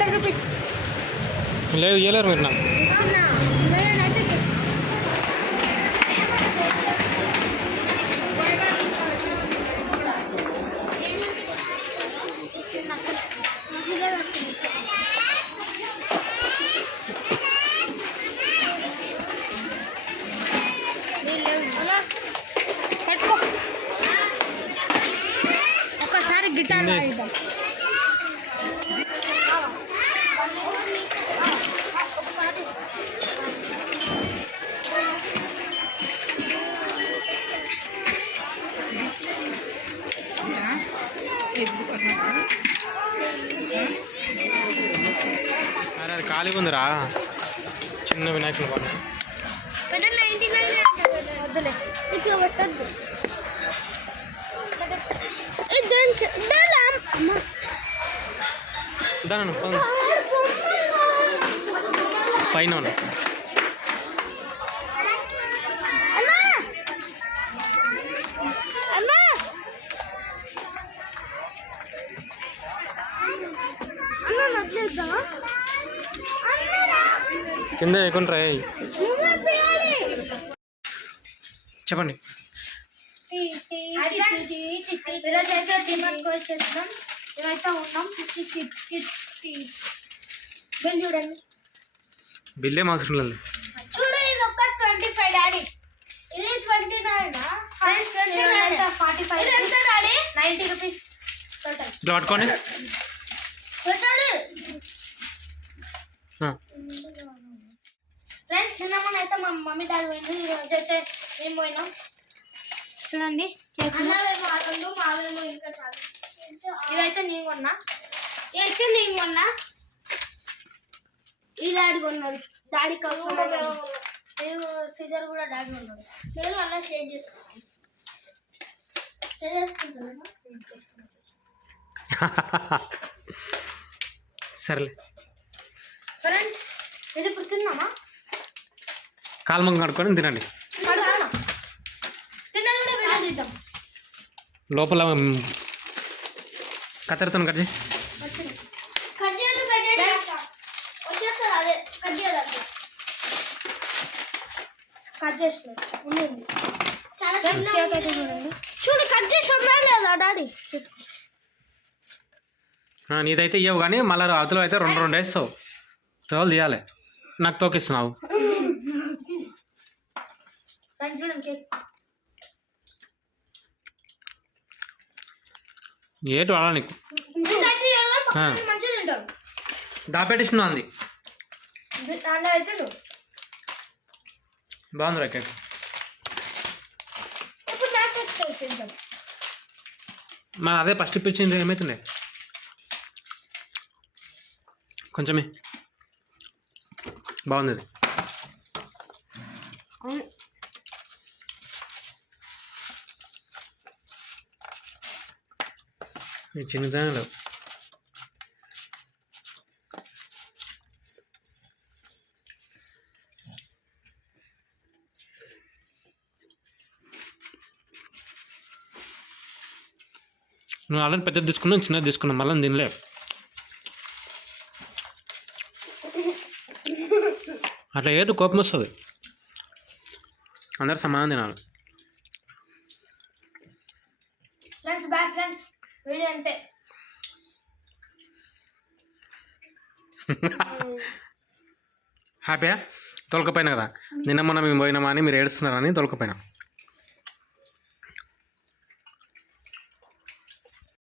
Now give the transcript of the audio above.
100 rupees. లేదు ఇవ్వలేరు మీరు నాకు. పట్టుకో ఒకసారి గిటార్ వాయిద్దాం. అరే అది ఖాళీగా ఉందిరా, చిన్న వినాయకులు పని. వద్దులే ఇట్లా పట్టద్దు. దాని పైన కింద ఎక్కుంటారా? చెప్పండి. ఈరోజు అయితే డిమార్ట్కి వచ్చేస్తున్నాం. మేమైతే ఉన్నాం. బిల్ చూడండి. బిల్ ఏం అవసరం లేదు. చూడు ఇది ఒక్క 25 డాడీ. ఇది 29 45 ఇది ఎంత డాడీ? 90 rupees total. ఇట్లా పట్టుకోండి. ఫ్రెండ్స్ నిన్న మొన్న అయితే మా మమ్మీ డాడీ పోయింది. ఈరోజు అయితే మేము పోయినాం. చూడండి ఇవైతే నేను కొన్నా. అయితే నేను కొన్నా. ఈ డాడీ కొన్నాడు. డాడీ కోసం సీజర్ కూడా డాడీ కొన్నాడు. నేను అలా షేర్ చేసుకుంటాను. సరేలే ఫ్రెండ్స్ ఇది ఇప్పుడు తిన్నామా? కాలు మంగ కడుక్కొని తినండి. లోపల కత్తెరతో కట్ చేయి. చూడు కట్ చేసి ఉందా లేదా డాడీ? నీదైతే ఇవ్వవు కానీ మళ్ళీ అవతల అయితే 2 వేస్తావు. తోలు తీయాలి. నాకు తోకిస్తున్నావు. ఏటు అలా నీకు దాపెట్టిస్తున్నా అంది. బాగుంది రా కేక్. మన అదే ఫస్ట్ ఇప్పించింది ఏమవుతుండే కొంచెమే బాగుంది అది. చిన్నదానిలో నువ్వు ఆల్రెడీ పెద్దది తీసుకున్నావు, చిన్నది తీసుకున్నావు, మళ్ళీ తినలే. అట్లా ఏదో కోపం వస్తుంది. అందరు సమానం తినాలి. Friends bye friends. వీడియో అంతే. హ్యాపీయా? తొలకపోయినా కదా నిన్న మొన్న మేము పోయినామా అని మీరు ఏడుస్తున్నారని తొలకపోయినా.